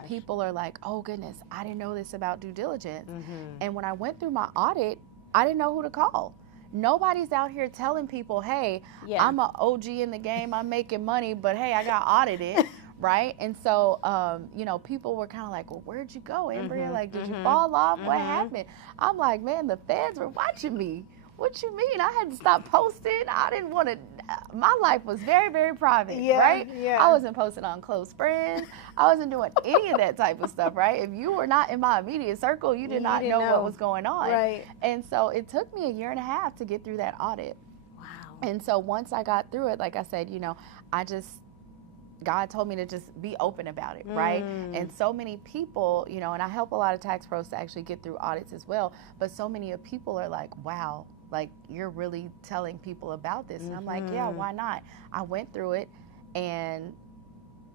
And people are like, oh goodness, I didn't know this about due diligence. And when I went through my audit, I didn't know who to call. Nobody's out here telling people, hey, I'm an OG in the game, I'm making money, but hey, I got audited. Right? And so, you know, people were kind of like, well, where'd you go, Ambrea? Like, did you fall off? What happened? I'm like, man, the feds were watching me. What you mean? I had to stop posting. I didn't want to. My life was very, very private, right? I wasn't posting on close friends. I wasn't doing any of that type of stuff, right? If you were not in my immediate circle, you did not know what was going on. Right. And so it took me 1.5 years to get through that audit. Wow. And so once I got through it, like I said, you know, God told me to just be open about it, right? And so many people, you know, and I help a lot of tax pros to actually get through audits as well, but so many of people are like, wow, like you're really telling people about this. And I'm like, yeah, why not? I went through it, and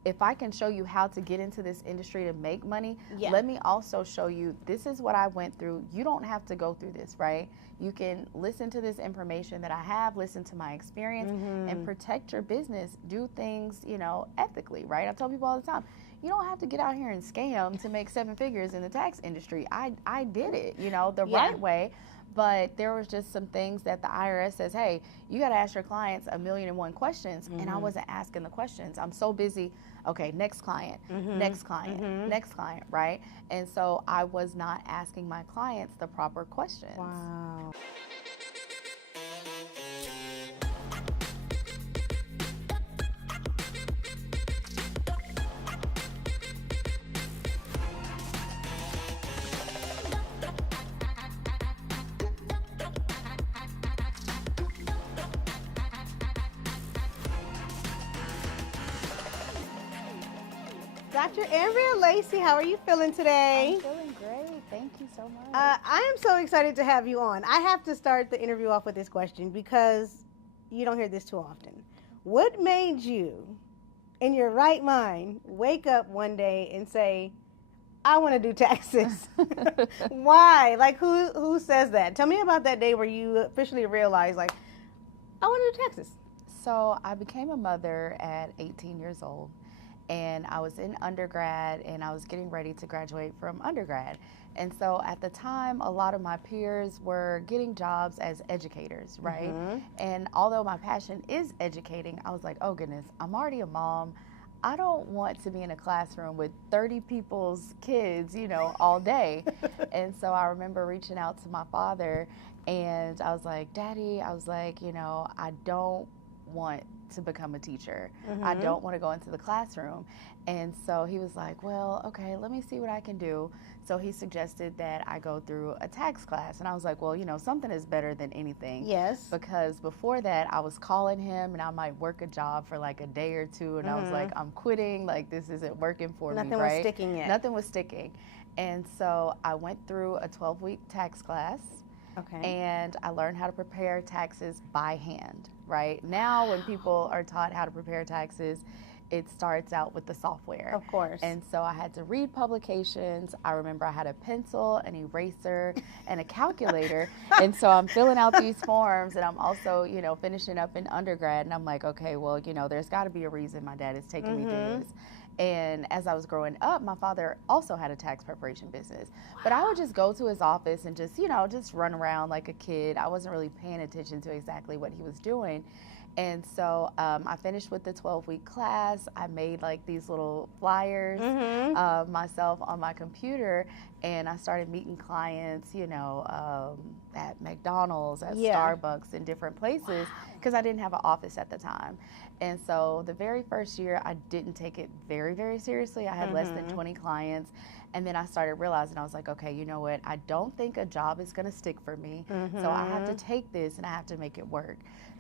if I can show you how to get into this industry to make money, let me also show you this is what I went through. You don't have to go through this, right? You can listen to this information that I have, listen to my experience, and protect your business. Do things, you know, ethically, right? I tell people all the time, you don't have to get out here and scam to make 7 figures in the tax industry. I did it, you know, the right way. But there was just some things that the IRS says, hey, you got to ask your clients 1,000,001 questions. And I wasn't asking the questions. I'm so busy. Okay, next client, next client, next client, right? And so I was not asking my clients the proper questions. Wow. Dr. Ambrea Lacy, how are you feeling today? I'm feeling great. Thank you so much. I am so excited to have you on. I have to start the interview off with this question because you don't hear this too often. What made you, in your right mind, wake up one day and say, I want to do taxes? Why? Like, who says that? Tell me about that day where you officially realized, like, I want to do taxes. So I became a mother at 18 years old. And I was in undergrad, and I was getting ready to graduate from undergrad. And so at the time, a lot of my peers were getting jobs as educators, right? And although my passion is educating, I was like, oh goodness, I'm already a mom. I don't want to be in a classroom with 30 people's kids, you know, all day. And so I remember reaching out to my father, and I was like, Daddy, I was like, you know, I don't want to become a teacher. I don't want to go into the classroom. And so he was like, well, okay, let me see what I can do. So he suggested that I go through a tax class. And I was like, well, you know, something is better than anything. Yes. Because before that, I was calling him, and I might work a job for like a day or two, and I was like, I'm quitting. Like, this isn't working for me, right? Nothing was sticking yet. Nothing was sticking. And so I went through a 12-week tax class. Okay. And I learned how to prepare taxes by hand, right? Now when people are taught how to prepare taxes, it starts out with the software. Of course. And so I had to read publications. I remember I had a pencil, an eraser, and a calculator. And so I'm filling out these forms, and I'm also, you know, finishing up in undergrad. And I'm like, okay, well, you know, there's got to be a reason my dad is taking me through this. And as I was growing up, my father also had a tax preparation business. But I would just go to his office and just, you know, just run around like a kid. I wasn't really paying attention to exactly what he was doing. And so I finished with the 12-week class. I made like these little flyers of myself on my computer, and I started meeting clients, you know, at McDonald's, at Starbucks, in different places, because I didn't have an office at the time. And so the very first year, I didn't take it very, very seriously. I had less than 20 clients. And then I started realizing, I was like, okay, you know what? I don't think a job is going to stick for me. So I have to take this, and I have to make it work.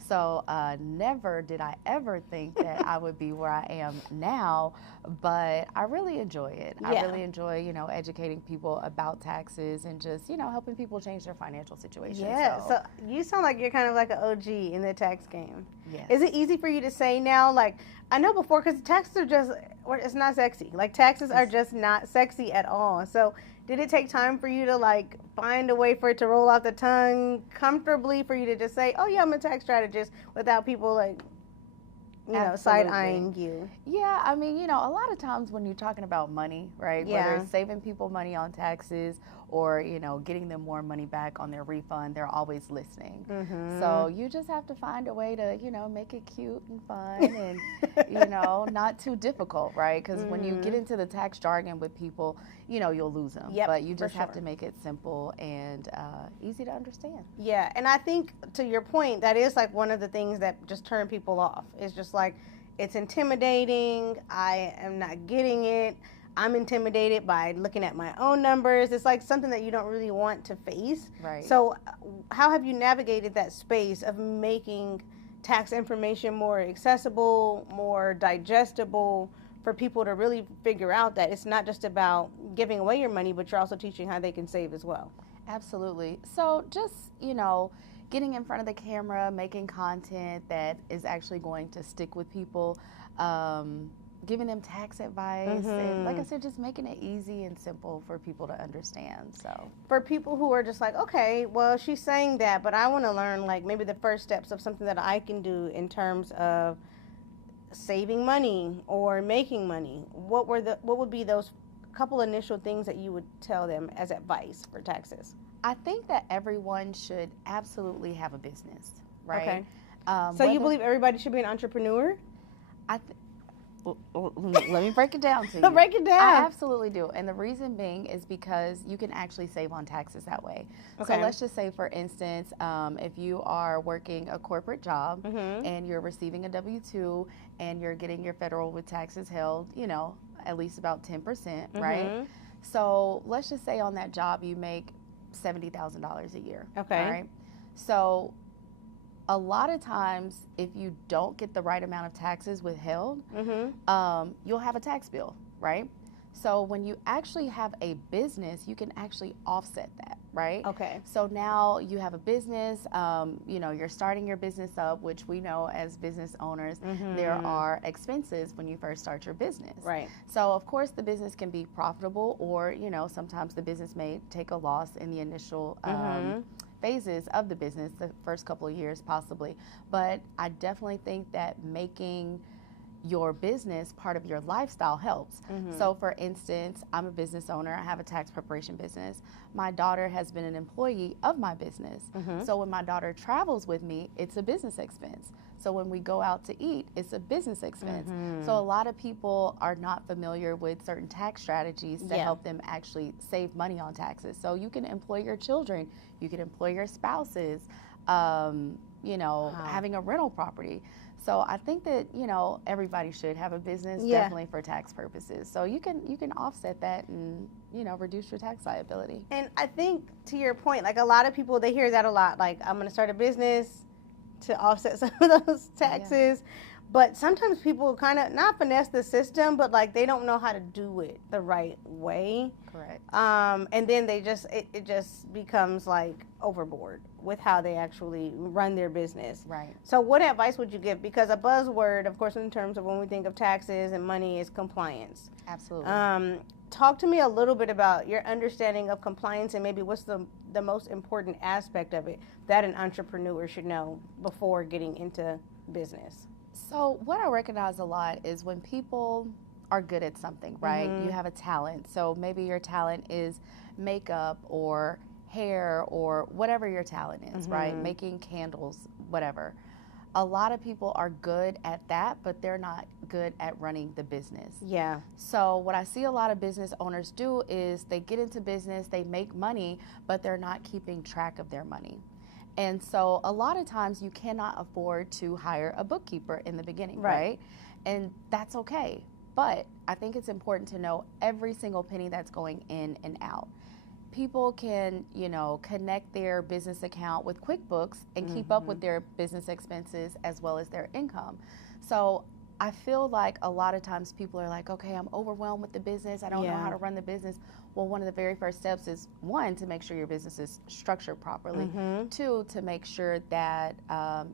So never did I ever think that I would be where I am now, but I really enjoy it. I really enjoy, you know, educating people about taxes and just, you know, helping people change their financial situation. Yeah, so you sound like you're kind of like an OG in the tax game. Yes. Is it easy for you to say now, like, I know before, because taxes are just, it's not sexy. Like, taxes are just not sexy at all. So did it take time for you to, like, find a way for it to roll off the tongue comfortably for you to just say, oh, yeah, I'm a tax strategist, without people, like, side-eyeing you. Yeah, I mean, a lot of times when you're talking about money, right? Yeah. Whether it's saving people money on taxes or, getting them more money back on their refund, they're always listening. So you just have to find a way to, make it cute and fun and, not too difficult, right? Because when you get into the tax jargon with people, you'll lose them. Yep, but you just have sure. to make it simple and easy to understand. Yeah, and I think to your point, that is like one of the things that just turn people off. It's just like, it's intimidating. I am not getting it. I'm intimidated by looking at my own numbers. It's like something that you don't really want to face. Right. So how have you navigated that space of making tax information more accessible, more digestible for people to really figure out that it's not just about giving away your money, but you're also teaching how they can save as well? Absolutely. So just, getting in front of the camera, making content that is actually going to stick with people, giving them tax advice, and like I said, just making it easy and simple for people to understand. So for people who are just like, okay, well, she's saying that, but I want to learn like maybe the first steps of something that I can do in terms of saving money or making money, what would be those couple initial things that you would tell them as advice for taxes? I think that everyone should absolutely have a business, right? Okay. So you believe everybody should be an entrepreneur? Let me break it down to you. Break it down. I absolutely do. And the reason being is because you can actually save on taxes that way. Okay. So let's just say, for instance, if you are working a corporate job and you're receiving a W-2 and you're getting your federal with taxes held, at least about 10%, right? So let's just say on that job you make $70,000 a year. Okay. All right. So a lot of times, if you don't get the right amount of taxes withheld, you'll have a tax bill, right? So when you actually have a business, you can actually offset that, right? Okay. So now you have a business, you're starting your business up, which we know as business owners, there are expenses when you first start your business. Right. So of course the business can be profitable, or, sometimes the business may take a loss in the initial phases of the business, the first couple of years possibly. But I definitely think that making your business part of your lifestyle helps. So for instance, I'm a business owner. I have a tax preparation business. My daughter has been an employee of my business. So when my daughter travels with me, it's a business expense. So when we go out to eat, it's a business expense. So a lot of people are not familiar with certain tax strategies to help them actually save money on taxes. So you can employ your children, you can employ your spouses, having a rental property. So I think that, everybody should have a business, definitely for tax purposes. So you can offset that and, reduce your tax liability. And I think to your point, like a lot of people, they hear that a lot. Like, I'm going to start a business to offset some of those taxes. But sometimes people kind of not finesse the system, but like they don't know how to do it the right way. Correct. And then they just it just becomes like overboard with how they actually run their business. Right. So what advice would you give? Because a buzzword, of course, in terms of when we think of taxes and money, is compliance. Absolutely. Talk to me a little bit about your understanding of compliance and maybe what's the most important aspect of it that an entrepreneur should know before getting into business. So what I recognize a lot is when people are good at something, right? You have a talent. So maybe your talent is makeup or hair or whatever your talent is, right? Making candles, whatever. A lot of people are good at that, but they're not good at running the business. Yeah. So what I see a lot of business owners do is they get into business, they make money, but they're not keeping track of their money. And so a lot of times you cannot afford to hire a bookkeeper in the beginning, right? And that's okay. But I think it's important to know every single penny that's going in and out. People can, connect their business account with QuickBooks and keep up with their business expenses as well as their income. So I feel like a lot of times people are like, okay, I'm overwhelmed with the business. I don't know how to run the business. Well, one of the very first steps is, one, to make sure your business is structured properly. Two, to make sure that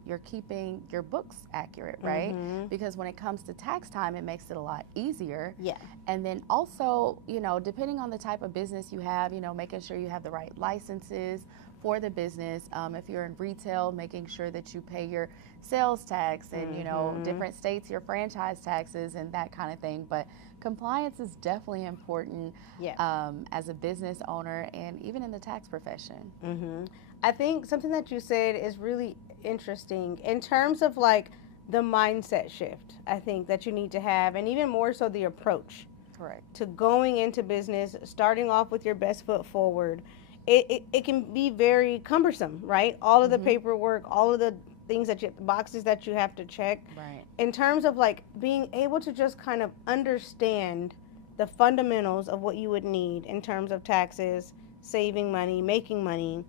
you're keeping your books accurate, right? Because when it comes to tax time, it makes it a lot easier. Yeah. And then also, depending on the type of business you have, making sure you have the right licenses for the business. If you're in retail, making sure that you pay your sales tax and, you know, different states, your franchise taxes and that kind of thing. But compliance is definitely important as a business owner and even in the tax profession. I think something that you said is really interesting in terms of like the mindset shift, I think that you need to have, and even more so the approach. Correct. To going into business, starting off with your best foot forward. It can be very cumbersome, right? All of the paperwork, all of the things that boxes that you have to check. Right. In terms of like being able to just kind of understand the fundamentals of what you would need in terms of taxes, saving money, making money.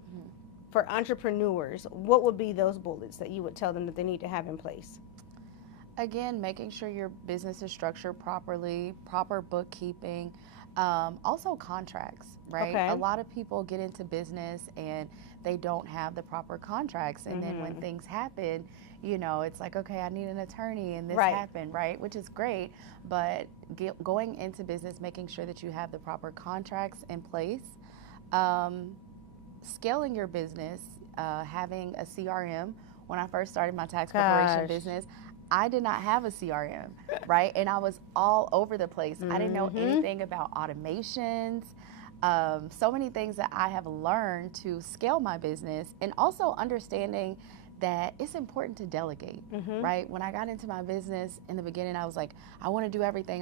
For entrepreneurs, what would be those bullets that you would tell them that they need to have in place? Again, making sure your business is structured properly, proper bookkeeping, also contracts, right? Okay. A lot of people get into business and they don't have the proper contracts. And then when things happen, you know, it's like, okay, I need an attorney and this happened, right? Which is great. But going into business, making sure that you have the proper contracts in place, scaling your business, having a CRM. When I first started my tax preparation business, I did not have a CRM, right? And I was all over the place. I didn't know anything about automations, so many things that I have learned to scale my business, and also understanding that it's important to delegate, right? When I got into my business in the beginning, I was like, I want to do everything,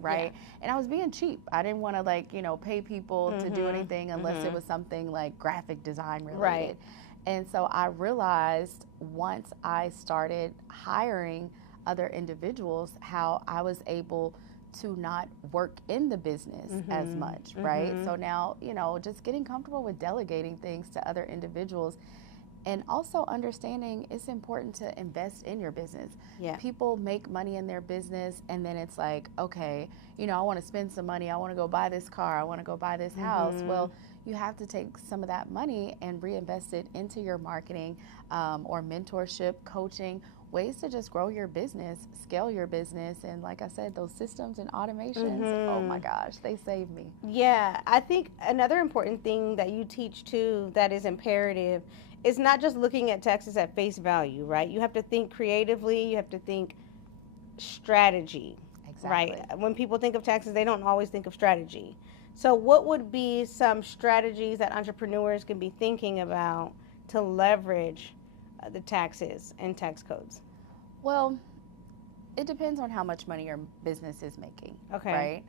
right? And I was being cheap. I didn't want to, like, you know, pay people to do anything unless it was something like graphic design related. Right. And so I realized once I started hiring other individuals how I was able to not work in the business as much, right? So now, you know, just getting comfortable with delegating things to other individuals, and also understanding it's important to invest in your business. People make money in their business and then it's like, okay, you know, I want to spend some money. I want to go buy this car. I want to go buy this house. Well, you have to take some of that money and reinvest it into your marketing or mentorship, coaching, ways to just grow your business, scale your business. And like I said, those systems and automations, oh my gosh, they save me. Yeah, I think another important thing that you teach too that is imperative is not just looking at taxes at face value, right? You have to think creatively, you have to think strategy, right? When people think of taxes, they don't always think of strategy. So what would be some strategies that entrepreneurs can be thinking about to leverage the taxes and tax codes? Well, it depends on how much money your business is making, Okay. right?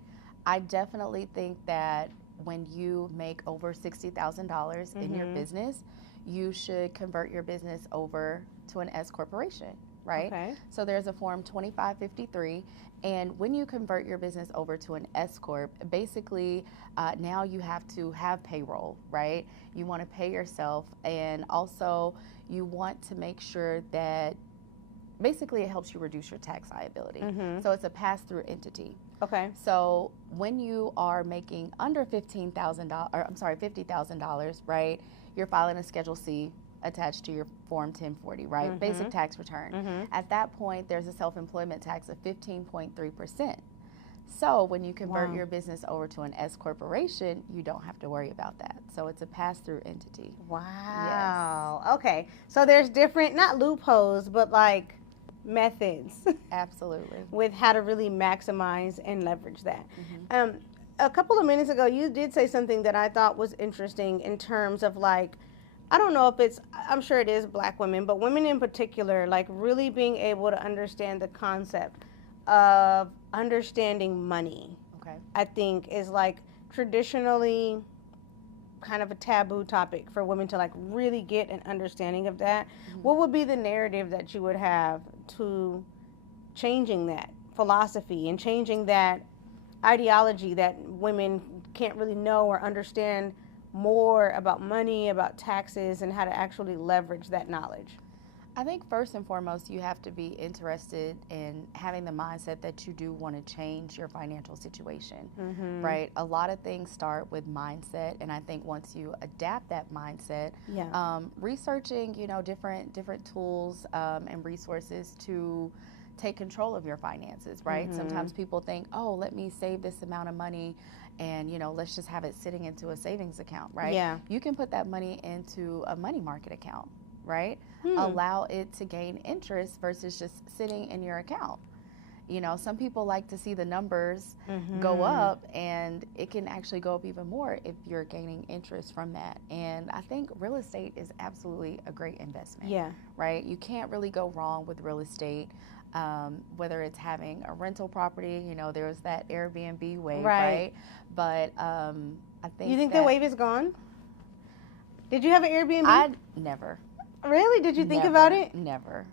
I definitely think that when you make over $60,000 in your business, you should convert your business over to an S corporation, right? Okay. So there's a form 2553, and when you convert your business over to an S corp, basically now you have to have payroll, right? You want to pay yourself, and also you want to make sure that basically it helps you reduce your tax liability. So it's a pass-through entity. Okay. So when you are making under $50,000, right? You're filing a Schedule C attached to your Form 1040, right? Basic tax return. At that point, there's a self-employment tax of 15.3%. So when you convert your business over to an S corporation, you don't have to worry about that. So it's a pass-through entity. Wow. Yes. Okay. So there's different, not loopholes, but like methods. Absolutely. With how to really maximize and leverage that. A couple of minutes ago, you did say something that I thought was interesting in terms of like, I don't know if it's, I'm sure it is Black women, but women in particular, like really being able to understand the concept of understanding money. Okay. I think is like traditionally kind of a taboo topic for women to like really get an understanding of that. What would be the narrative that you would have to changing that philosophy and changing that ideology that women can't really know or understand more about money, about taxes, and how to actually leverage that knowledge? I think first and foremost, you have to be interested in having the mindset that you do want to change your financial situation, right? A lot of things start with mindset, and I think once you adapt that mindset, researching, you know, different tools and resources to take control of your finances, right? Sometimes people think, oh, let me save this amount of money and, you know, let's just have it sitting into a savings account, right? Yeah. You can put that money into a money market account, right? Allow it to gain interest versus just sitting in your account. You know, some people like to see the numbers go up, and it can actually go up even more if you're gaining interest from that. And I think real estate is absolutely a great investment. Yeah. Right? You can't really go wrong with real estate, whether it's having a rental property. You know, there's that Airbnb wave, right? But I think you think the wave is gone? Did you have an Airbnb? I never. Really? Did you think about it? Never.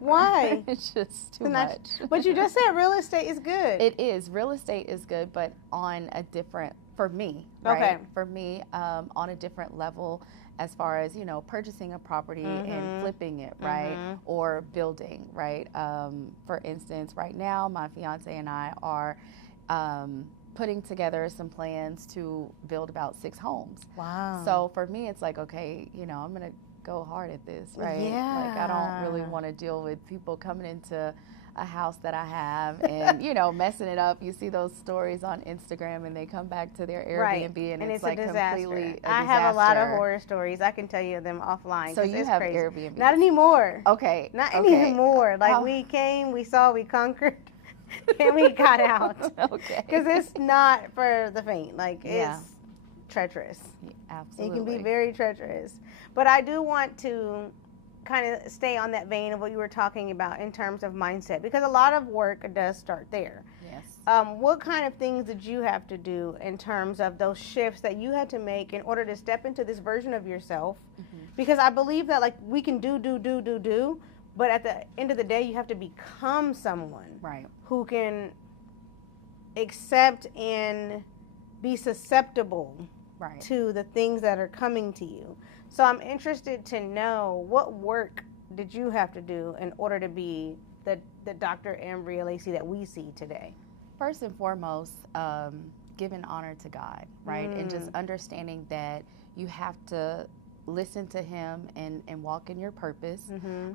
Why? It's just too much. But you just said real estate is good. It is. Real estate is good, but on a different, for me, right? Okay. For me, on a different level as far as, you know, purchasing a property and flipping it, right? Or building, right? For instance, right now, my fiance and I are putting together some plans to build about 6 homes. Wow. So for me, it's like, okay, you know, I'm going to go hard at this, right? Yeah. Like, I don't really want to deal with people coming into a house that I have and, you know, messing it up. You see those stories on Instagram and they come back to their Airbnb and it's like a disaster. completely a disaster. I have a lot of horror stories. I can tell you them offline. So you have crazy. Airbnb? Not anymore. Okay. Not anymore. Like we came, we saw, we conquered, and we got out. Okay. Because it's not for the faint. Like it's treacherous. Yeah, absolutely. It can be very treacherous. But I do want to kind of stay on that vein of what you were talking about in terms of mindset, because a lot of work does start there. Yes. What kind of things did you have to do in terms of those shifts that you had to make in order to step into this version of yourself? Because I believe that, like, we can do, but at the end of the day, you have to become someone who can accept and be susceptible to the things that are coming to you. So I'm interested to know, what work did you have to do in order to be the Dr. Ambrea Lacy that we see today? First and foremost, giving honor to God, right? And just understanding that you have to listen to him and walk in your purpose.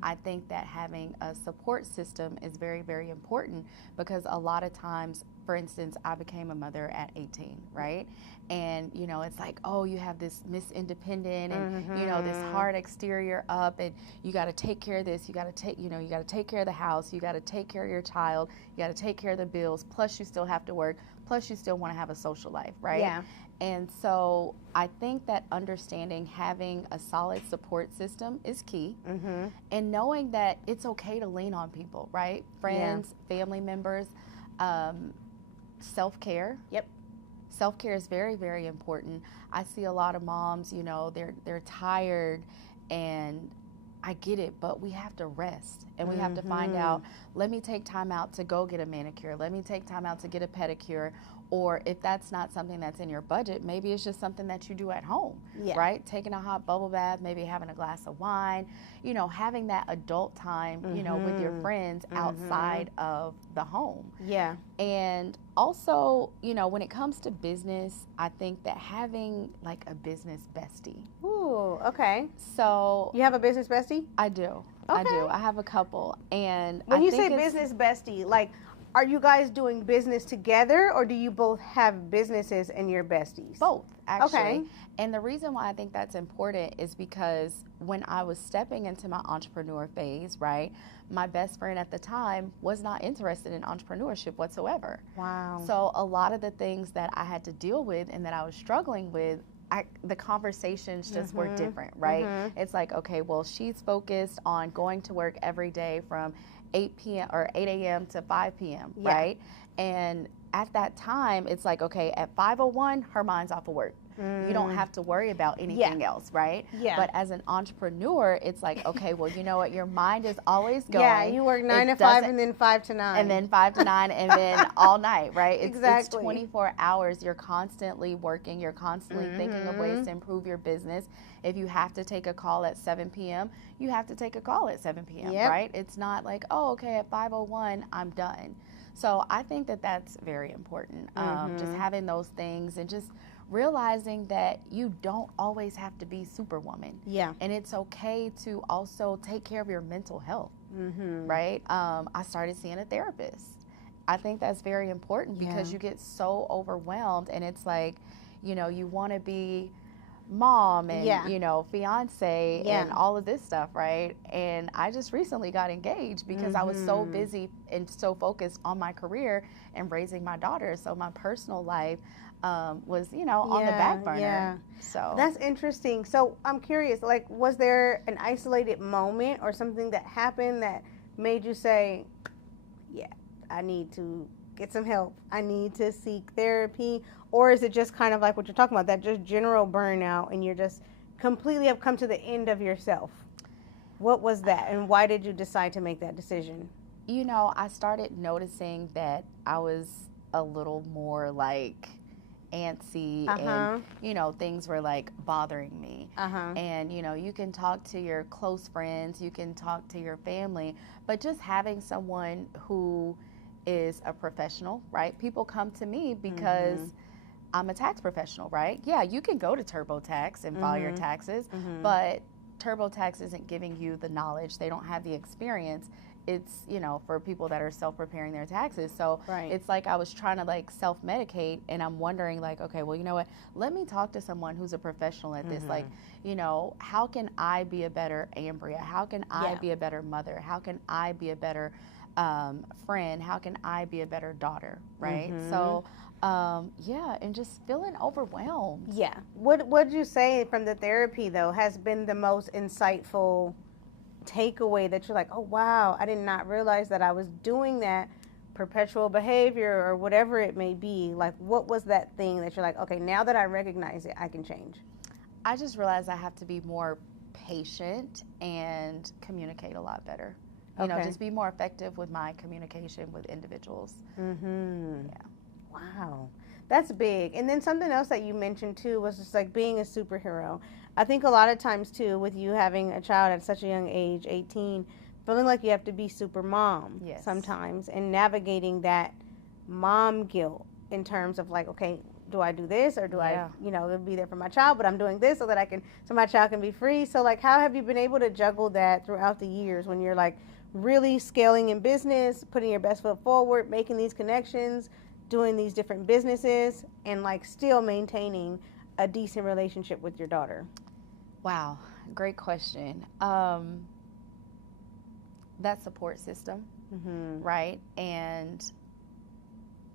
I think that having a support system is very, very important, because a lot of times, for instance, I became a mother at 18, right? And, you know, it's like, oh, you have this Miss Independent and, you know, this hard exterior up, and you got to take care of this. You got to take, you know, you got to take care of the house. You got to take care of your child. You got to take care of the bills. Plus, you still have to work. Plus, you still want to have a social life, right? Yeah. And so I think that understanding having a solid support system is key. And knowing that it's okay to lean on people, right? Friends, family members, self-care. Yep. Self-care is very, very important. I see a lot of moms, you know, they're tired, and I get it, but we have to rest, and we have to find out, let me take time out to go get a manicure. Let me take time out to get a pedicure. Or if that's not something that's in your budget, maybe it's just something that you do at home, right? Taking a hot bubble bath, maybe having a glass of wine, you know, having that adult time, you know, with your friends outside of the home. Yeah. And also, you know, when it comes to business, I think that having like a business bestie. Ooh, okay. So you have a business bestie? I do. Okay. I do. I have a couple. And when you say business bestie, like, are you guys doing business together, or do you both have businesses and you're besties? Both, actually. Okay. And the reason why I think that's important is because when I was stepping into my entrepreneur phase, right, my best friend at the time was not interested in entrepreneurship whatsoever. Wow. So a lot of the things that I had to deal with and that I was struggling with, the conversations just were different, right? It's like, okay, well, she's focused on going to work every day from 8 p.m. or 8 a.m. to 5 p.m., right? And at that time, it's like, okay, at 5:01, her mind's off of work. You don't have to worry about anything else, right? Yeah. But as an entrepreneur, it's like, okay, well, you know what? Your mind is always going. Yeah, you work 9 to 5 and then 5 to 9. And then 5 to 9 and then all night, right? Exactly. It's 24 hours. You're constantly working. You're constantly thinking of ways to improve your business. If you have to take a call at 7 p.m., you have to take a call at 7 p.m., right? It's not like, oh, okay, at 5:01, I'm done. So I think that that's very important. Just having those things and just realizing that you don't always have to be Superwoman. Yeah. And it's okay to also take care of your mental health, right? I started seeing a therapist. I think that's very important because you get so overwhelmed, and it's like, you want to be mom and fiance and all of this stuff, right? And I just recently got engaged because I was so busy and so focused on my career and raising my daughter, so my personal life was on the back burner. So that's interesting. So I'm curious, like, was there an isolated moment or something that happened that made you say, yeah, I need to get some help, I need to seek therapy? Or is it just kind of like what you're talking about, that just general burnout and you're just completely have come to the end of yourself? What was that, and why did you decide to make that decision? I started noticing that I was a little more like antsy and things were like bothering me. And you can talk to your close friends, you can talk to your family, but just having someone who is a professional, right? People come to me because I'm a tax professional, right? Yeah, you can go to TurboTax and file your taxes, but TurboTax isn't giving you the knowledge. They don't have the experience. It's, for people that are self-preparing their taxes. So it's like I was trying to like self-medicate, and I'm wondering like, okay, well, you know what? Let me talk to someone who's a professional at this. Like, how can I be a better Ambrea? How can I be a better mother? How can I be a better friend? How can I be a better daughter? Right? So and just feeling overwhelmed. Yeah. What'd you say from the therapy though has been the most insightful takeaway that you're like, oh wow, I did not realize that I was doing that perpetual behavior or whatever it may be? Like, what was that thing that you're like, okay, now that I recognize it, I can change? I just realized I have to be more patient and communicate a lot better. Just be more effective with my communication with individuals. Wow, that's big. And then something else that you mentioned too was just like being a superhero. I think a lot of times too, with you having a child at such a young age, 18, feeling like you have to be super mom sometimes, and navigating that mom guilt in terms of like, okay, do I do this or do I, be there for my child, but I'm doing this so that so my child can be free. So like, how have you been able to juggle that throughout the years when you're like really scaling in business, putting your best foot forward, making these connections, doing these different businesses, and like still maintaining a decent relationship with your daughter? Wow, great question. That support system, right? And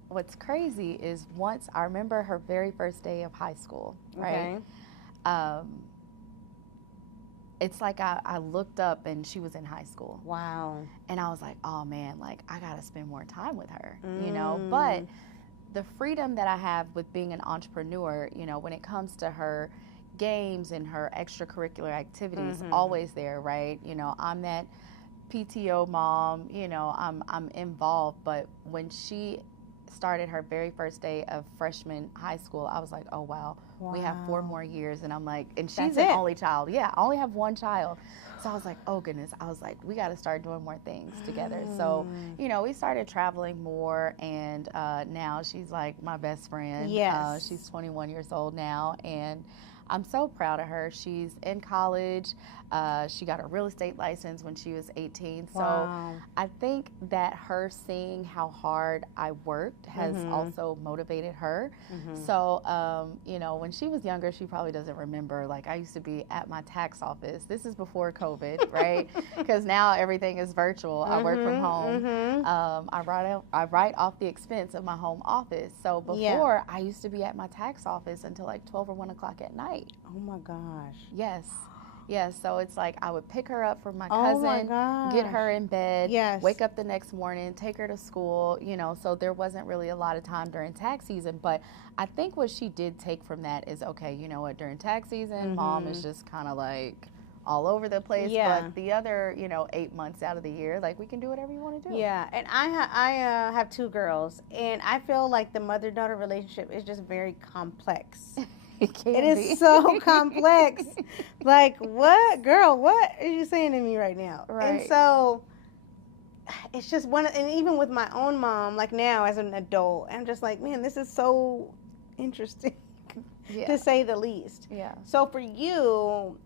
what's crazy is once I remember her very first day of high school, right? It's like I looked up and she was in high school. Wow. And I was like, oh man, like I gotta spend more time with her, But the freedom that I have with being an entrepreneur, when it comes to her games and her extracurricular activities, always there, right? I'm that PTO mom, I'm involved, but when she started her very first day of freshman high school, I was like, oh wow, we have 4 more years. And I'm like, and she's an only child. Yeah, I only have one child. So I was like, oh goodness, I was like, we got to start doing more things together. So, we started traveling more, and now she's like my best friend. Yes. She's 21 years old now, and I'm so proud of her. She's in college. She got a real estate license when she was 18. So I think that her seeing how hard I worked has also motivated her. So, when she was younger, she probably doesn't remember. Like, I used to be at my tax office. This is before COVID, right? Because now everything is virtual. I work from home. I write off the expense of my home office. So before, I used to be at my tax office until like 12 or 1 o'clock at night. Oh my gosh. Yes. So it's like I would pick her up from my cousin, get her in bed, wake up the next morning, take her to school, so there wasn't really a lot of time during tax season. But I think what she did take from that is, okay, you know what, during tax season, mom is just kind of like all over the place. But the other, 8 months out of the year, like, we can do whatever you want to do. Yeah, and I have 2 girls, and I feel like the mother-daughter relationship is just very complex. It is so complex. Like, what? Girl, what are you saying to me right now? Right. And so it's just and even with my own mom, like now as an adult, I'm just like, man, this is so interesting to say the least. Yeah. So for you,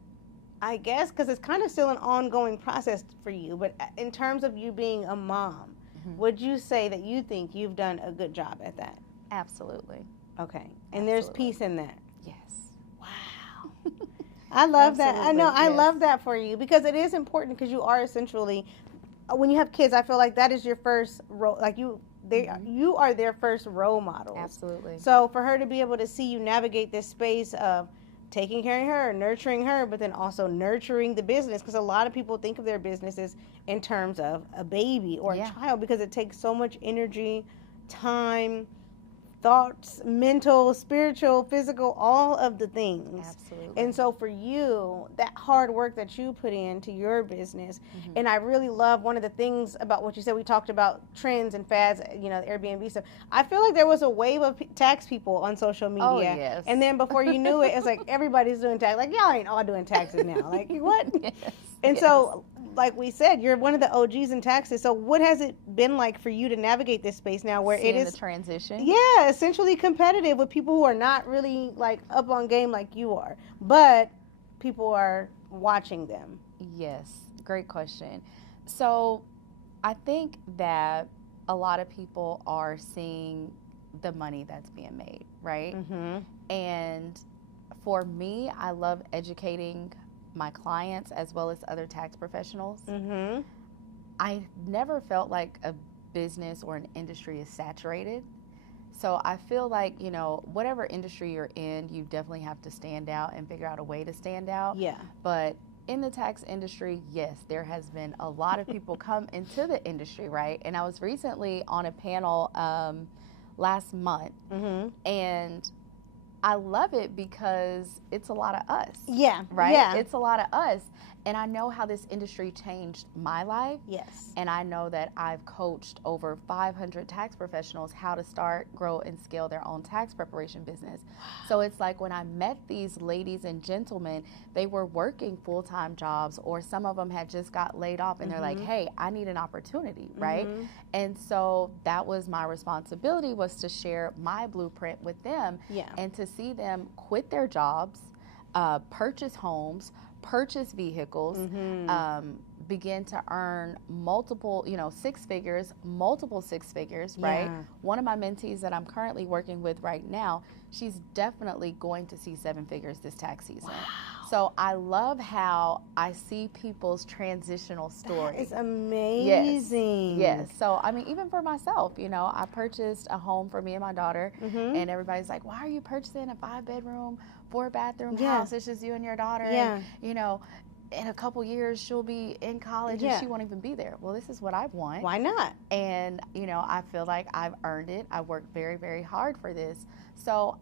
I guess, because it's kind of still an ongoing process for you, but in terms of you being a mom, would you say that you think you've done a good job at that? Absolutely. Okay. And there's peace in that. Yes. Wow. I love that. I know. I Yes. love that for you, because it is important, because you are essentially, when you have kids, I feel like that is your first role. Like you are their first role models. Absolutely. So for her to be able to see you navigate this space of taking care of her, nurturing her, but then also nurturing the business, because a lot of people think of their businesses in terms of a baby or a child, because it takes so much energy, time, thoughts, mental, spiritual, physical, all of the things. Absolutely. And so for you, that hard work that you put into your business, and I really love one of the things about what you said, we talked about trends and fads, the Airbnb stuff. I feel like there was a wave of tax people on social media. Oh, yes. And then before you knew it, it's like everybody's doing tax. Like, y'all ain't all doing taxes now. Like, what? Yes. And so, like we said, you're one of the OGs in taxes. So what has it been like for you to navigate this space now where Seeing it is the transition? Yeah, essentially competitive with people who are not really like up on game like you are, but people are watching them. Yes, great question. So I think that a lot of people are seeing the money that's being made, right? And for me, I love educating my clients as well as other tax professionals. I never felt like a business or an industry is saturated. So I feel like, whatever industry you're in, you definitely have to stand out and figure out a way to stand out. Yeah. But in the tax industry, yes, there has been a lot of people come into the industry, right? And I was recently on a panel last month, and I love it because it's a lot of us. Yeah. Right? Yeah. It's a lot of us. And I know how this industry changed my life. Yes. And I know that I've coached over 500 tax professionals how to start, grow, and scale their own tax preparation business. So it's like when I met these ladies and gentlemen, they were working full-time jobs, or some of them had just got laid off, and they're like, hey, I need an opportunity, right? And so that was my responsibility, was to share my blueprint with them, and to see them quit their jobs, purchase homes, purchase vehicles, begin to earn multiple, multiple six figures, right? One of my mentees that I'm currently working with right now, she's definitely going to see 7 figures this tax season. Wow. So I love how I see people's transitional story. It's amazing. Yes. So, I mean, even for myself, I purchased a home for me and my daughter, and everybody's like, why are you purchasing a 5-bedroom, 4-bathroom house? It's just you and your daughter. And, in a couple years, she'll be in college and she won't even be there. Well, this is what I want. Why not? And, I feel like I've earned it. I worked very, very hard for this. So,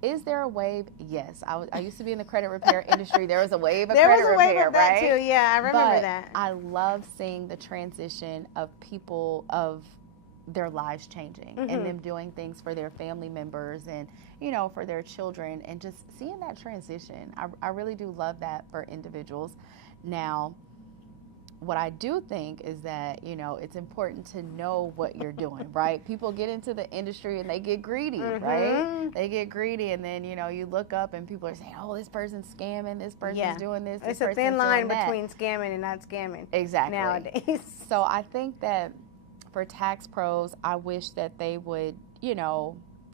is there a wave? Yes. I used to be in the credit repair industry. There was a wave of credit repair, right? There was a wave of that too. Yeah, I remember that. I love seeing the transition of people, of their lives changing, and them doing things for their family members and, for their children, and just seeing that transition. I really do love that for individuals. Now, what I do think is that, it's important to know what you're doing, right? People get into the industry and they get greedy, right? They get greedy, and then, you look up and people are saying, oh, this person's scamming, this person's doing this, it's a thin line between scamming and not scamming. Exactly. Nowadays. So I think that for tax pros, I wish that they would,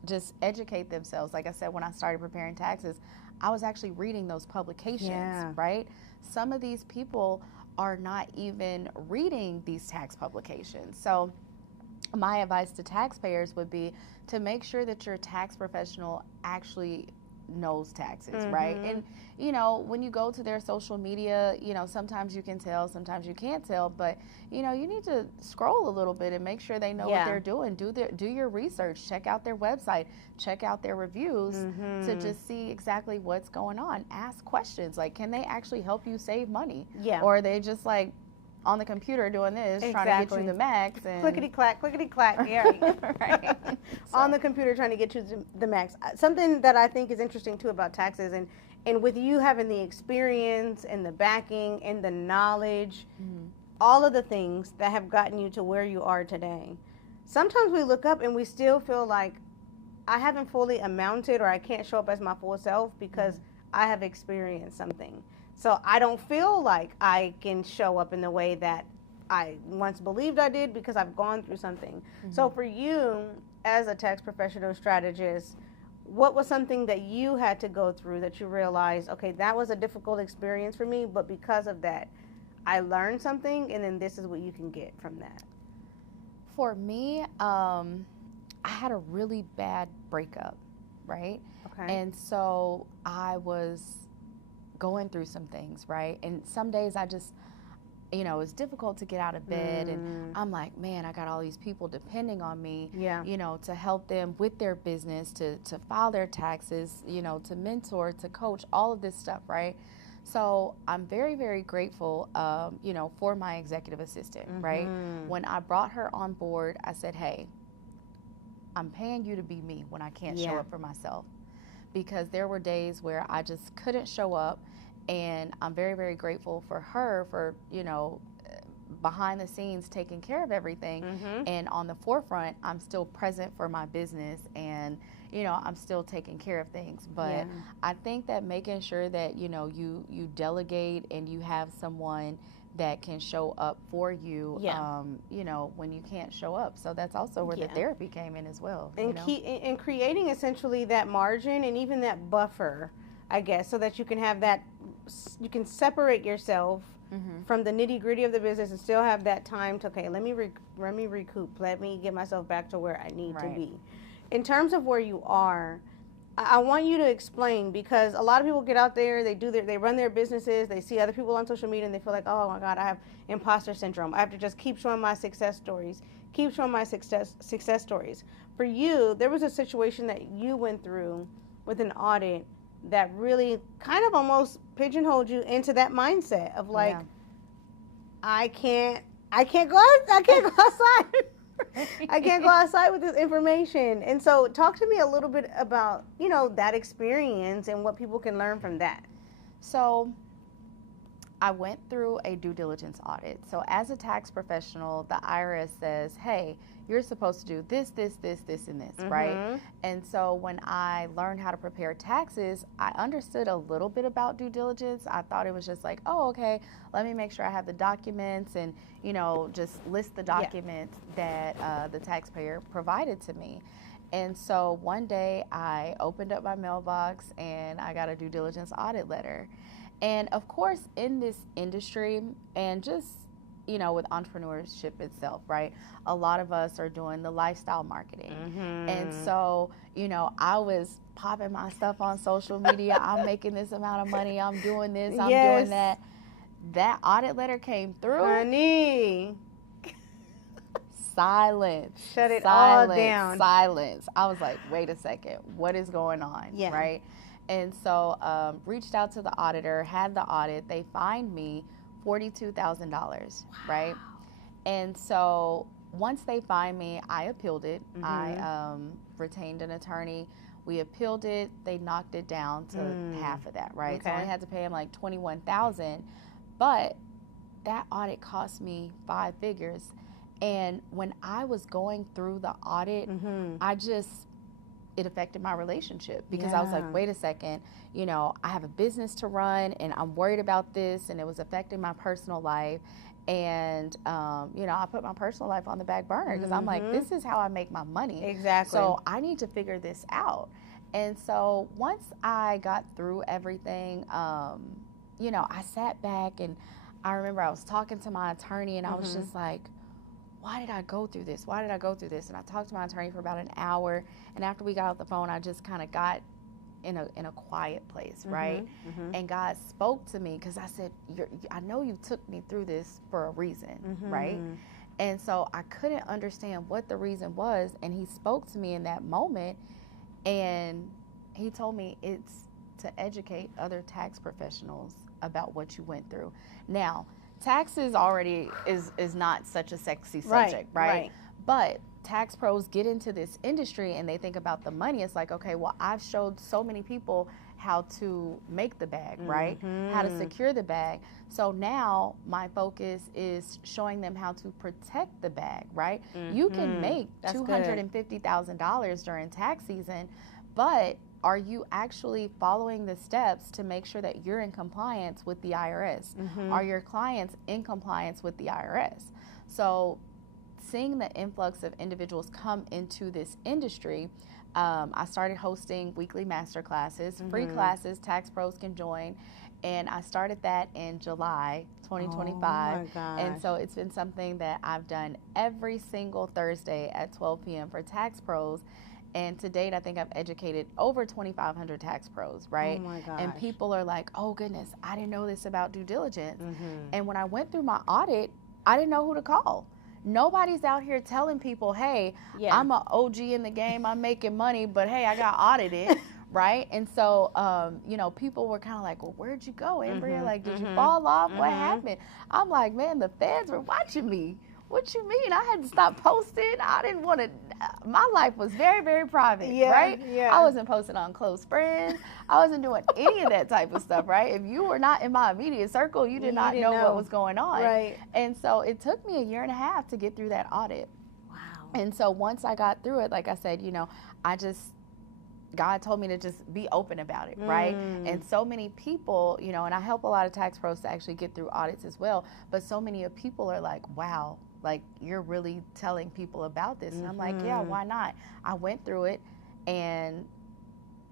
just educate themselves. Like I said, when I started preparing taxes, I was actually reading those publications, right? Some of these people are not even reading these tax publications. So my advice to taxpayers would be to make sure that your tax professional actually knows taxes, right? And, when you go to their social media, sometimes you can tell, sometimes you can't tell, but, you need to scroll a little bit and make sure they know what they're doing. Do your research, check out their website, check out their reviews to just see exactly what's going on. Ask questions, like, can they actually help you save money? Or are they just like on the computer doing this, trying to get you the max? And clickety-clack, yeah. Right. On the computer trying to get you the max. Something that I think is interesting too about taxes, and with you having the experience and the backing and the knowledge, all of the things that have gotten you to where you are today, sometimes we look up and we still feel like I haven't fully amounted, or I can't show up as my full self because I have experienced something. So I don't feel like I can show up in the way that I once believed I did because I've gone through something. So for you, as a tax professional strategist, what was something that you had to go through that you realized, okay, that was a difficult experience for me, but because of that, I learned something, and then this is what you can get from that? For me, I had a really bad breakup, right? Okay. And so I was going through some things, right? And some days I just, it's difficult to get out of bed, and I'm like, man, I got all these people depending on me, Yeah. to help them with their business, to file their taxes, to mentor, to coach, all of this stuff, right? So I'm very, very grateful, for my executive assistant, right? When I brought her on board, I said, hey, I'm paying you to be me when I can't show up for myself, because there were days where I just couldn't show up. And I'm very, very grateful for her for, behind the scenes taking care of everything. And on the forefront, I'm still present for my business, and, I'm still taking care of things. But I think that making sure that, you delegate and you have someone that can show up for you, when you can't show up. So that's also where the therapy came in as well. And creating essentially that margin and even that buffer, I guess, so that you can have that, you can separate yourself from the nitty gritty of the business and still have that time to, okay, let me recoup, let me get myself back to where I need to be. In terms of where you are, I want you to explain, because a lot of people get out there, they run their businesses, they see other people on social media, and they feel like, oh my God, I have imposter syndrome. I have to just keep showing my success stories, success stories. For you, there was a situation that you went through with an audit that really kind of almost pigeonholed you into that mindset of like, I can't go outside. I can't go outside with this information. And so talk to me a little bit about, that experience and what people can learn from that. So I went through a due diligence audit. So as a tax professional, the IRS says, hey, you're supposed to do this, this, this, this, and this, right? And so when I learned how to prepare taxes, I understood a little bit about due diligence. I thought it was just like, oh, okay, let me make sure I have the documents and, just list the documents that the taxpayer provided to me. And so one day I opened up my mailbox and I got a due diligence audit letter. And of course, in this industry, and just, with entrepreneurship itself, right? A lot of us are doing the lifestyle marketing. And so, I was popping my stuff on social media. I'm making this amount of money. I'm doing this. I'm doing that. That audit letter came through. Honey. Silence. Shut it all down. Silence. I was like, wait a second. What is going on? Right? And so reached out to the auditor, had the audit. They fined me $42,000, right? And so once they fined me, I appealed it. I retained an attorney. We appealed it. They knocked it down to half of that, right? So I only had to pay him like $21,000. But that audit cost me 5 figures. And when I was going through the audit, it affected my relationship, because I was like, wait a second, I have a business to run and I'm worried about this, and it was affecting my personal life. And, I put my personal life on the back burner because I'm like, this is how I make my money. Exactly. So I need to figure this out. And so once I got through everything, I sat back, and I remember I was talking to my attorney, and I was just like, why did I go through this? Why did I go through this? And I talked to my attorney for about an hour. And after we got off the phone, I just kind of got in a quiet place, right? And God spoke to me, because I said, I know you took me through this for a reason, right? And so I couldn't understand what the reason was. And he spoke to me in that moment, and he told me it's to educate other tax professionals about what you went through. Now, taxes already is not such a sexy subject, right? But tax pros get into this industry and they think about the money. It's like, okay, well, I've showed so many people how to make the bag, right? How to secure the bag. So now my focus is showing them how to protect the bag, right? You can make $250,000 during tax season, but are you actually following the steps to make sure that you're in compliance with the IRS? Are your clients in compliance with the IRS? So seeing the influx of individuals come into this industry, I started hosting weekly master classes, free classes, tax pros can join. And I started that in July 2025. Oh my gosh. And so it's been something that I've done every single Thursday at 12 p.m. for tax pros. And to date, I think I've educated over 2,500 tax pros, right? Oh my gosh. And people are like, oh goodness, I didn't know this about due diligence. And when I went through my audit, I didn't know who to call. Nobody's out here telling people, hey, I'm an OG in the game, I'm making money, but hey, I got audited, right? And so, you know, people were kind of like, well, where'd you go, Ambrea? Like, did you fall off? What happened? I'm like, man, the feds were watching me. What you mean? I had to stop posting. I didn't want to. My life was very, very private, right? Yeah. I wasn't posting on close friends. I wasn't doing any of that type of stuff, right? If you were not in my immediate circle, you did not know what was going on. Right. And so it took me 1.5 years to get through that audit. Wow. And so once I got through it, like I said, you know, God told me to just be open about it, right? And so many people, you know, and I help a lot of tax pros to actually get through audits as well, but so many of people are like, wow, like you're really telling people about this. And I'm like, yeah, why not? I went through it, and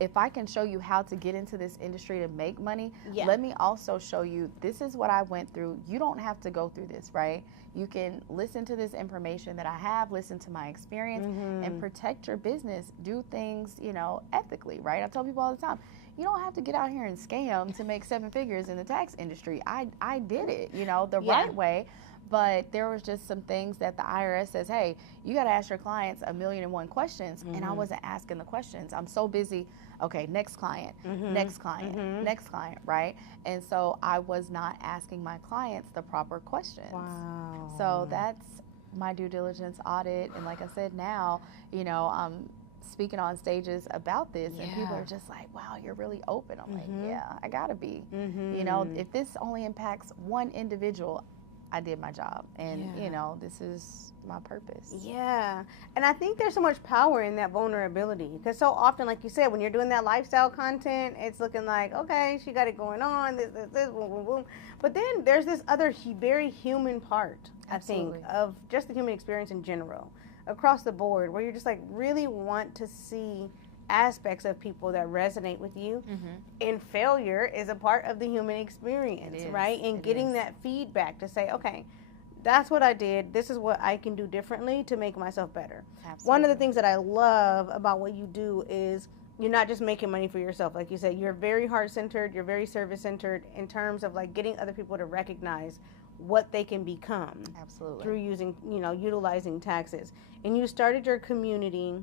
if I can show you how to get into this industry to make money, let me also show you this is what I went through. You don't have to go through this, right? You can listen to this information that I have, listen to my experience, and protect your business. Do things, you know, ethically, right? I tell people all the time, you don't have to get out here and scam to make 7 figures in the tax industry. I did it, you know, the right way. But there was just some things that the IRS says, hey, you got to ask your clients 1,000,001 questions. And I wasn't asking the questions. I'm so busy. Okay, next client, next client, next client, right? And so I was not asking my clients the proper questions. Wow. So that's my due diligence audit. And like I said, now, you know, I'm speaking on stages about this, and people are just like, wow, you're really open. I'm like, yeah, I got to be. You know, if this only impacts one individual, I did my job, and you know, this is my purpose. Yeah, and I think there's so much power in that vulnerability, because so often, like you said, when you're doing that lifestyle content, it's looking like, okay, she got it going on, this, boom, boom, boom. But then there's this other very human part, I think, of just the human experience in general, across the board, where you're just like really want to see aspects of people that resonate with you. And failure is a part of the human experience, right? And getting that feedback to say, okay, that's what I did, this is what I can do differently to make myself better. One of the things that I love about what you do is you're not just making money for yourself. Like you said, you're very heart-centered, you're very service-centered in terms of like getting other people to recognize what they can become through using, you know, utilizing taxes. And you started your community,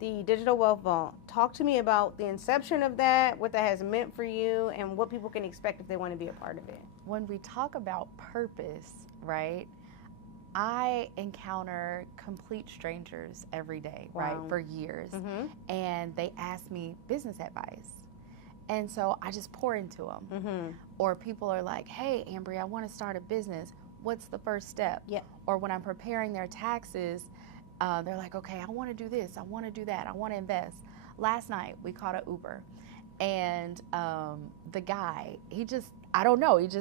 the Digital Wealth Vault. Talk to me about the inception of that, what that has meant for you, and what people can expect if they want to be a part of it. When we talk about purpose, right, I encounter complete strangers every day, right, for years. And they ask me business advice. And so I just pour into them. Or people are like, hey, Ambrea, I want to start a business. What's the first step? Or when I'm preparing their taxes, they're like, okay, I want to do this, I want to do that, I want to invest. Last night, we caught an Uber, and the guy, he just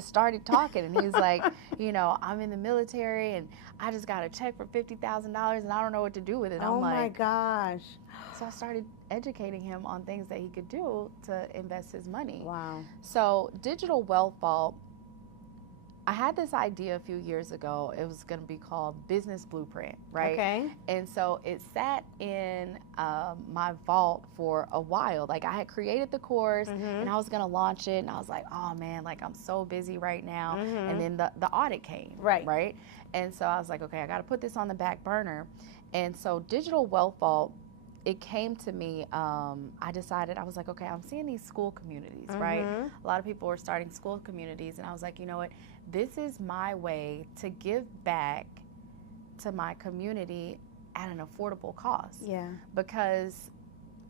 started talking, and he's like, you know, I'm in the military, and I just got a check for $50,000, and I don't know what to do with it. Oh my gosh. So I started educating him on things that he could do to invest his money. Wow. So Digital Wealth Vault, I had this idea a few years ago. It was going to be called Business Blueprint, right? Okay. And so it sat in my vault for a while. Like, I had created the course, and I was going to launch it, and I was like, oh man, like I'm so busy right now. And then the audit came, right? And so I was like, okay, I got to put this on the back burner. And so Digital Wealth Vault, it came to me, I decided, I was like, okay, I'm seeing these school communities, right? A lot of people were starting school communities, and I was like, you know what? This is my way to give back to my community at an affordable cost. Because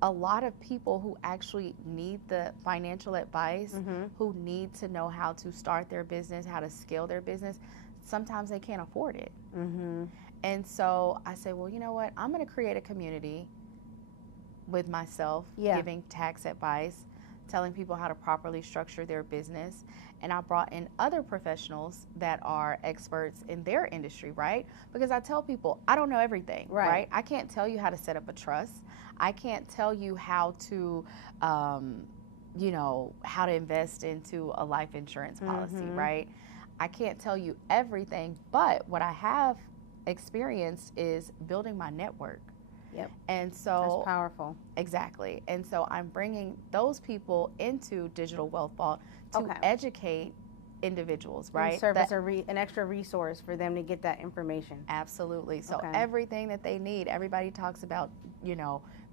a lot of people who actually need the financial advice, who need to know how to start their business, how to scale their business, sometimes they can't afford it. And so I said, well, you know what? I'm going to create a community with myself, Yeah. giving tax advice, telling people how to properly structure their business. And I brought in other professionals that are experts in their industry, right? Because I tell people, I don't know everything, right? I can't tell you how to set up a trust. I can't tell you how to, how to invest into a life insurance policy, right? I can't tell you everything, but what I have experienced is building my network. Yep. And so that's powerful. Exactly. And so I'm bringing those people into Digital Wealth Vault to educate individuals, right? And serve as an extra resource for them to get that information. Absolutely. So everything that they need, everybody talks about,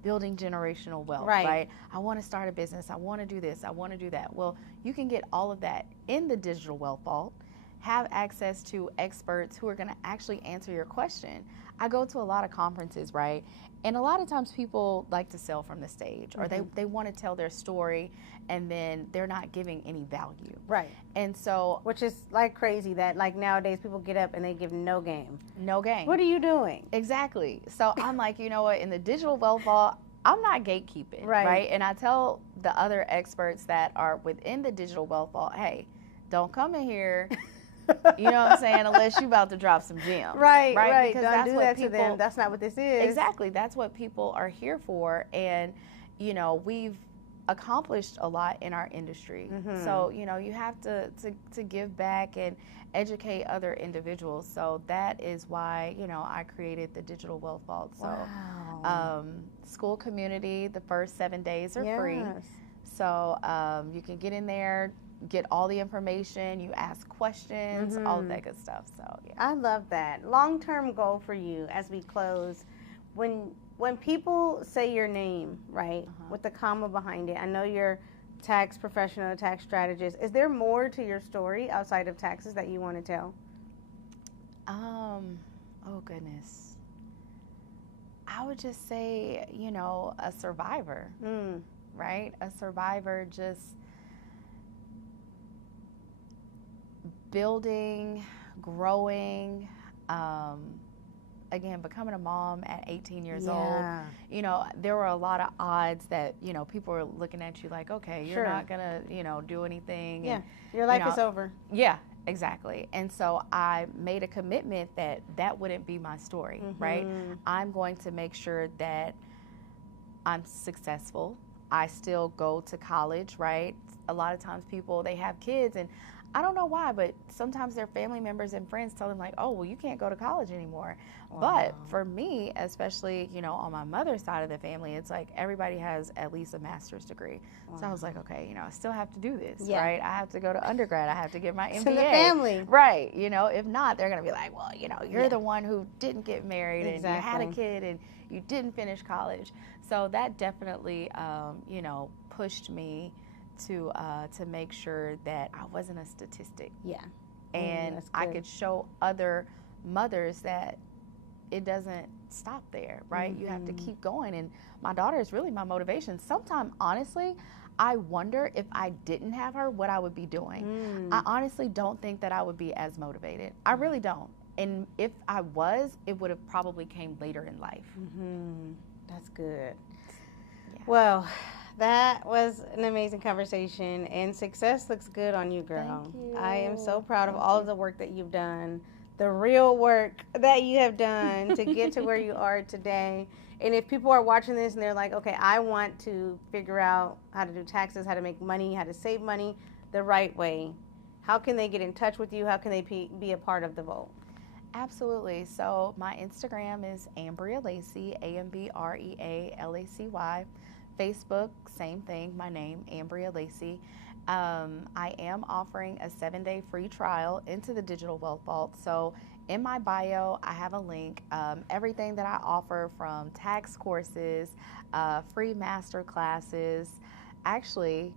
building generational wealth, right? I want to start a business. I want to do this. I want to do that. Well, you can get all of that in the Digital Wealth Vault, have access to experts who are going to actually answer your question. I go to a lot of conferences, right? And a lot of times people like to sell from the stage, or they want to tell their story, and then they're not giving any value. Right. And so, which is like crazy that like nowadays people get up and they give no game. No game. What are you doing? Exactly. So I'm like, you know what? In the Digital Wealth Vault, I'm not gatekeeping, right? And I tell the other experts that are within the Digital Wealth Vault, hey, don't come in here. You know what I'm saying? Unless you're about to drop some gems. Right. Because don't do that to them. That's not what this is. Exactly. That's what people are here for. And, we've accomplished a lot in our industry. So, you have to give back and educate other individuals. So that is why, I created the Digital Wealth Vault. So school community, the first 7 days are free. So you can get in there, get all the information, you ask questions, all of that good stuff. So yeah. I love that. Long-term goal for you as we close, when people say your name, right, with the comma behind it, I know you're tax professional, tax strategist. Is there more to your story outside of taxes that you want to tell? Oh goodness. I would just say, a survivor, right? A survivor, just building, growing, again, becoming a mom at 18 years old. There were a lot of odds that, people were looking at you like, okay, you're not going to, do anything. Yeah, and, your life is over. Yeah, exactly. And so I made a commitment that that wouldn't be my story, right? I'm going to make sure that I'm successful. I still go to college, right? A lot of times people, they have kids, and I don't know why, but sometimes their family members and friends tell them like, oh, well, you can't go to college anymore. Wow. But for me, especially, on my mother's side of the family, it's like everybody has at least a master's degree. Wow. So I was like, okay, I still have to do this, right? I have to go to undergrad. I have to get my MBA. It's in the family. Right. If not, they're going to be like, well, you're the one who didn't get married and you had a kid and you didn't finish college. So that definitely, pushed me to make sure that I wasn't a statistic. Yeah. And I could show other mothers that it doesn't stop there, right? You have to keep going. And my daughter is really my motivation. Sometimes, honestly, I wonder if I didn't have her, what I would be doing. I honestly don't think that I would be as motivated. I really don't. And if I was, it would have probably came later in life. That's good. Yeah. Well, that was an amazing conversation, and success looks good on you, girl. Thank you. I am so proud of all of the work that you've done, the real work that you have done to get to where you are today. And if people are watching this and they're like, okay, I want to figure out how to do taxes, how to make money, how to save money the right way, how can they get in touch with you? How can they be a part of the Vault? Absolutely. So my Instagram is Ambrea Lacy, AMBREA LACY. Facebook, same thing, my name, Ambrea Lacy. I am offering a 7-day free trial into the Digital Wealth Vault. So in my bio, I have a link. Everything that I offer, from tax courses, free master classes. Actually,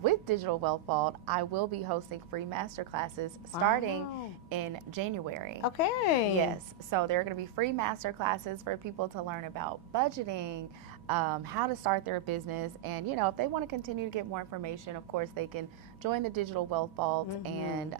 with Digital Wealth Vault, I will be hosting free master classes starting in January. Okay. Yes. So there are going to be free master classes for people to learn about budgeting, how to start their business. And, if they want to continue to get more information, of course, they can join the Digital Wealth Vault and,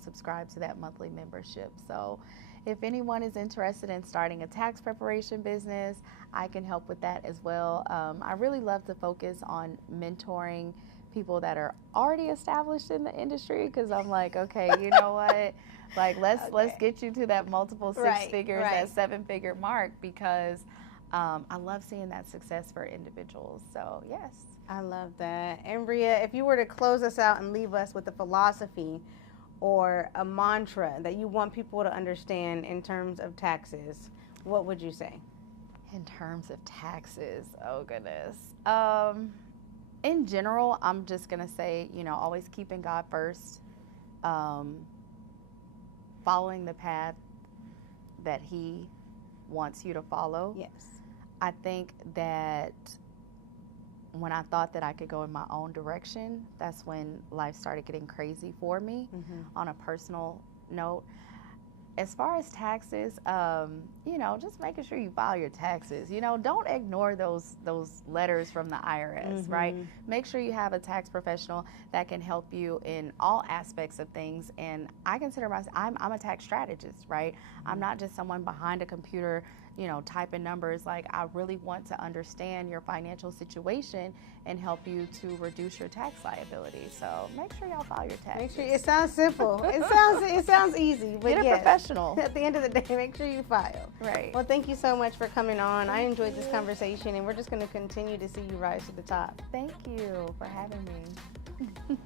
subscribe to that monthly membership. So If anyone is interested in starting a tax preparation business, I can help with that as well. I really love to focus on mentoring people that are already established in the industry, because I'm like, okay, you know what? Like, let's get you to that multiple six figures, that 7-figure mark, because I love seeing that success for individuals. So yes. I love that. Ambrea, if you were to close us out and leave us with a philosophy or a mantra that you want people to understand in terms of taxes, what would you say? In terms of taxes, oh goodness. In general, I'm just going to say, always keeping God first, following the path that He wants you to follow. Yes. I think that when I thought that I could go in my own direction, that's when life started getting crazy for me on a personal note. As far as taxes, just making sure you file your taxes. Don't ignore those letters from the IRS, right? Make sure you have a tax professional that can help you in all aspects of things. And I consider myself, I'm a tax strategist, right? I'm not just someone behind a computer, typing numbers. Like, I really want to understand your financial situation and help you to reduce your tax liability. So make sure y'all file your taxes. Make sure, it sounds simple. it sounds easy, but get a professional. At the end of the day, make sure you file. Right. Well, thank you so much for coming on. I enjoyed this conversation, and we're just going to continue to see you rise to the top. Thank you for having me.